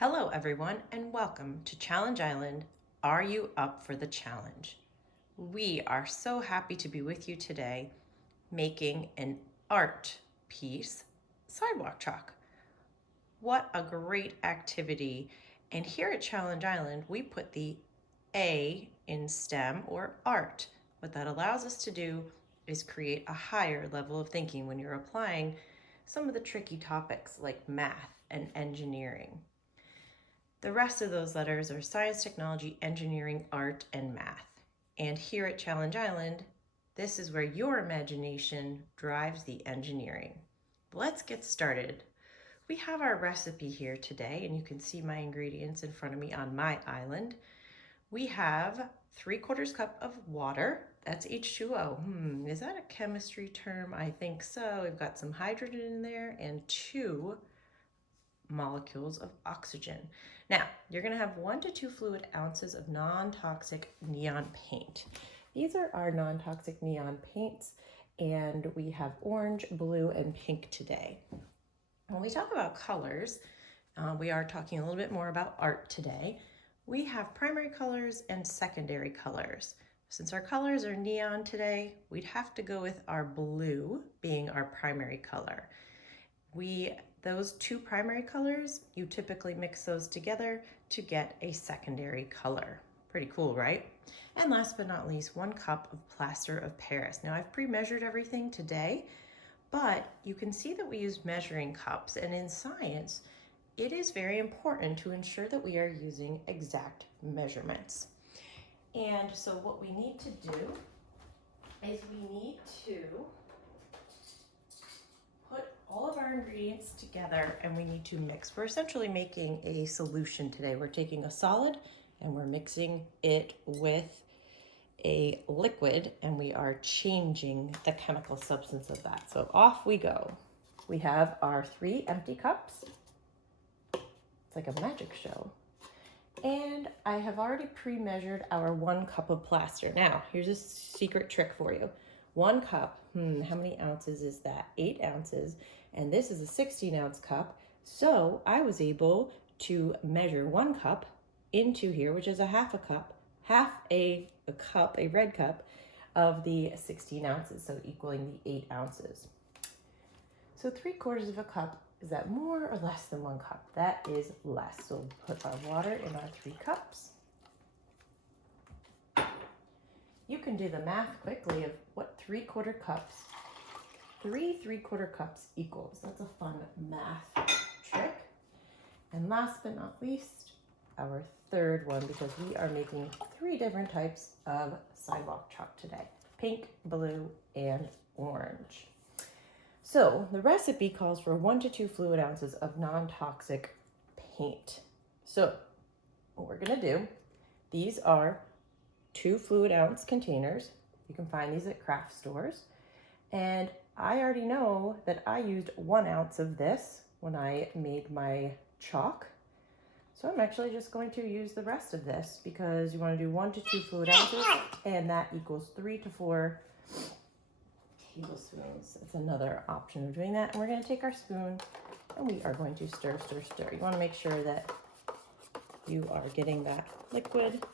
Hello everyone and welcome to Challenge Island. Are you up for the challenge? We are so happy to be with you today making an art piece sidewalk chalk. What a great activity. And here at Challenge Island, we put the A in STEM or art. What that allows us to do is create a higher level of thinking when you're applying some of the tricky topics like math and engineering. The rest of those letters are science, technology, engineering, art, and math. And here at Challenge Island, this is where your imagination drives the engineering. Let's get started. We have our recipe here today, and you can see my ingredients in front of me on my island. We have 3/4 cup of water. That's H2O. Is that a chemistry term? I think so. We've got some hydrogen in there and 2 molecules of oxygen. Now, you're going to have 1 to 2 fluid ounces of non-toxic neon paint. These are our non-toxic neon paints, and we have orange, blue, and pink today. When we talk about colors, we are talking a little bit more about art today. We have primary colors and secondary colors. Since our colors are neon today, we'd have to go with our blue being our primary color. Those 2 primary colors, you typically mix those together to get a secondary color. Pretty cool, right? And last but not least, 1 cup of plaster of Paris. Now I've pre-measured everything today, but you can see that we use measuring cups, and in science, it is very important to ensure that we are using exact measurements. And so what we need to do is we need to put all of our ingredients together and we need to mix. We're essentially making a solution today. We're taking a solid and we're mixing it with a liquid, and we are changing the chemical substance of that. So off we go. We have our 3 empty cups. It's like a magic show. And I have already pre-measured our 1 cup of plaster. Now, here's a secret trick for you. 1 cup, how many ounces is that? 8 ounces. And this is a 16-ounce cup. So I was able to measure 1 cup into here, which is a half a cup, a red cup of the 16 ounces, so equaling the 8 ounces. So 3/4 of a cup, is that more or less than 1 cup? That is less. So we'll put our water in our 3 cups. You can do the math quickly of what 3/4 cups, 3 cups equals. That's a fun math trick. And last but not least, our 3rd one, because we are making 3 different types of sidewalk chalk today: pink, blue, and orange. So the recipe calls for 1 to 2 fluid ounces of non-toxic paint. So what we're gonna do, these are 2 fluid ounce containers. You can find these at craft stores. And I already know that I used 1 ounce of this when I made my chalk. So I'm actually just going to use the rest of this, because you want to do 1 to 2 fluid ounces, and that equals 3 to 4 tablespoons. It's another option of doing that. And we're going to take our spoon and we are going to stir, stir, stir. You want to make sure that you are getting that liquid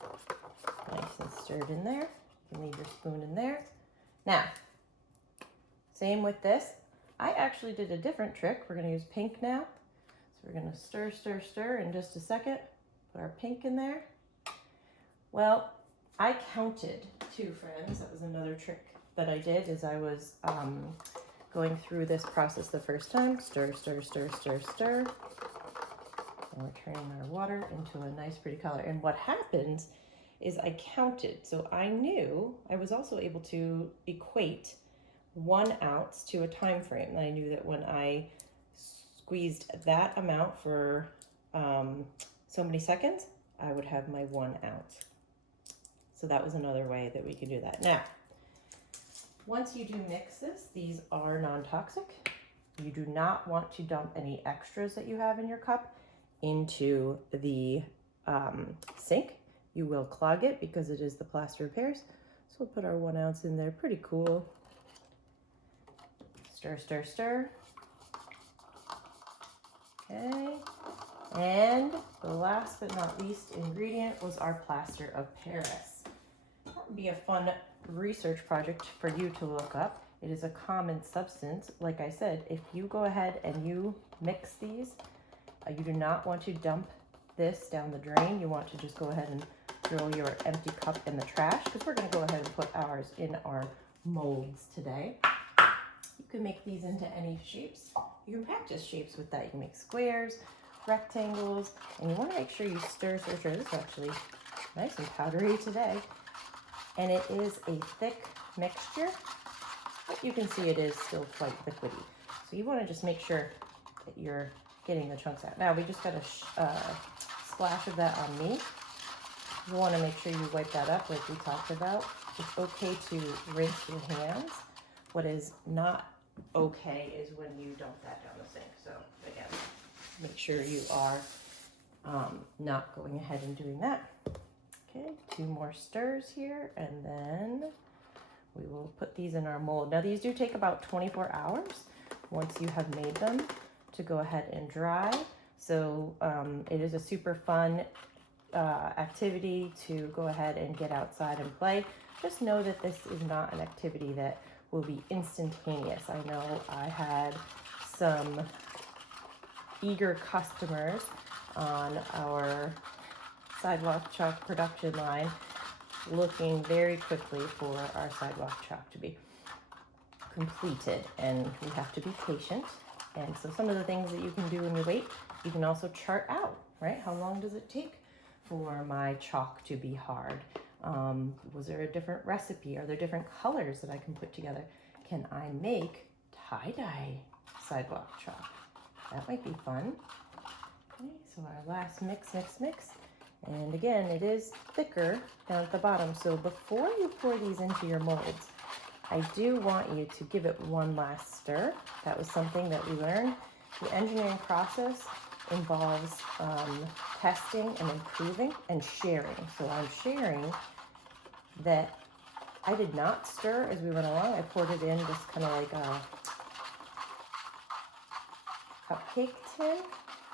nice and stirred in there. You can leave your spoon in there. Now, same with this. I actually did a different trick. We're going to use pink now. So we're going to stir, stir, stir in just a second. Put our pink in there. Well, I counted 2, friends. That was another trick that I did as I was going through this process the first time. Stir, stir, stir, stir, stir. And we're turning our water into a nice pretty color. And what happens is I counted. So I knew I was also able to equate 1 ounce to a time frame. And I knew that when I squeezed that amount for so many seconds, I would have my 1 ounce. So that was another way that we could do that. Now, once you do mix this, these are non-toxic. You do not want to dump any extras that you have in your cup into the sink. You will clog it because it is the plaster of Paris. So we'll put our 1 ounce in there, pretty cool. Stir, stir, stir. Okay, And the last but not least ingredient was our plaster of Paris. That would be a fun research project for you to look up. It is a common substance. Like I said, if you go ahead and you mix these, you do not want to dump this down the drain. You want to just go ahead and throw your empty cup in the trash, because we're going to go ahead and put ours in our molds today. You can make these into any shapes. You can practice shapes with that. You can make squares, rectangles, and you want to make sure you stir. This is actually nice and powdery today. And it is a thick mixture, but you can see it is still quite liquidy. So you want to just make sure that you're getting the chunks out. Now we just got a splash of that on me. You want to make sure you wipe that up like we talked about. It's okay to rinse your hands. What is not okay is when you dump that down the sink. So again, make sure you are not going ahead and doing that. Okay, 2 more stirs here, and then we will put these in our mold. Now these do take about 24 hours once you have made them to go ahead and dry. So it is a super fun activity to go ahead and get outside and play. Just know that this is not an activity that will be instantaneous. I know I had some eager customers on our sidewalk chalk production line looking very quickly for our sidewalk chalk to be completed, and we have to be patient. And so some of the things that you can do when you wait, you can also chart out, right? How long does it take for my chalk to be hard? Was there a different recipe? Are there different colors that I can put together? Can I make tie-dye sidewalk chalk? That might be fun. Okay, so our last mix. And again, it is thicker down at the bottom. So before you pour these into your molds, I do want you to give it one last stir. That was something that we learned. The engineering process involves testing and improving and sharing. So I'm sharing that I did not stir as we went along. I poured it in just kind of like a cupcake tin.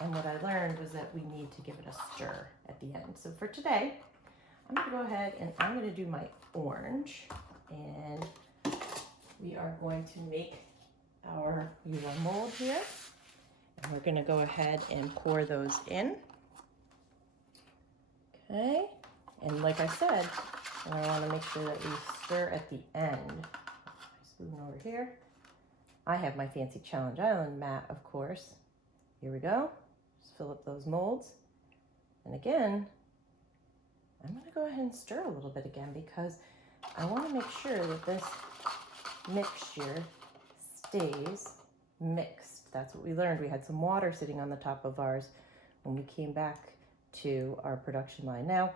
And what I learned was that we need to give it a stir at the end. So for today, I'm gonna go ahead and I'm gonna do my orange, and we are going to make our mold here. And we're gonna go ahead and pour those in. Okay, and like I said, I wanna make sure that we stir at the end. Spoon over here. I have my fancy Challenge Island mat, of course. Here we go. Just fill up those molds. And again, I'm gonna go ahead and stir a little bit again, because I wanna make sure that this mixture stays mixed. That's what we learned. We had some water sitting on the top of ours when we came back to our production line. Now,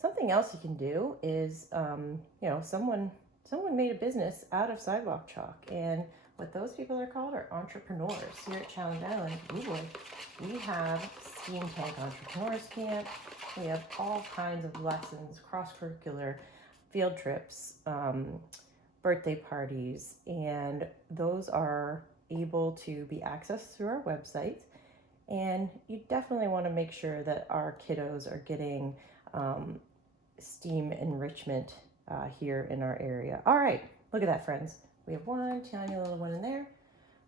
something else you can do is, you know, someone made a business out of sidewalk chalk, and what those people are called are entrepreneurs. Here at Challenge Island, we have Steam Tank Entrepreneurs Camp. We have all kinds of lessons, cross-curricular field trips, birthday parties, and those are able to be accessed through our website. And you definitely want to make sure that our kiddos are getting STEAM enrichment here in our area. All right, look at that, friends. We have one tiny little one in there.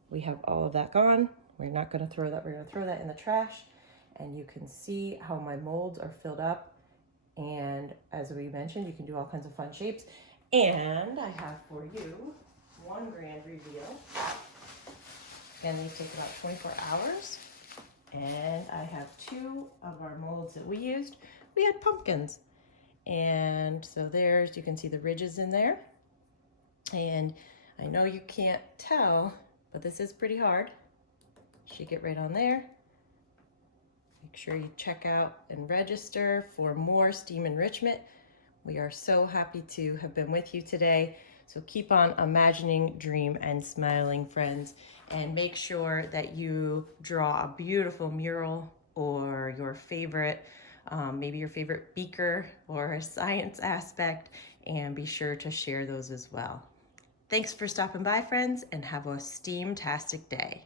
We have all of that gone. We're not going to throw that. We're going to throw that in the trash. And you can see how my molds are filled up. And as we mentioned, you can do all kinds of fun shapes. And I have for you one grand reveal. Again, these take about 24 hours. And I have 2 of our molds that we used. We had pumpkins. And so there's, you can see the ridges in there. And I know you can't tell, but this is pretty hard. Should get right on there. Make sure you check out and register for more STEAM enrichment. We are so happy to have been with you today. So keep on imagining, dream, and smiling, friends. And make sure that you draw a beautiful mural or your favorite, maybe your favorite beaker or a science aspect, and be sure to share those as well. Thanks for stopping by, friends, and have a STEAM-tastic day.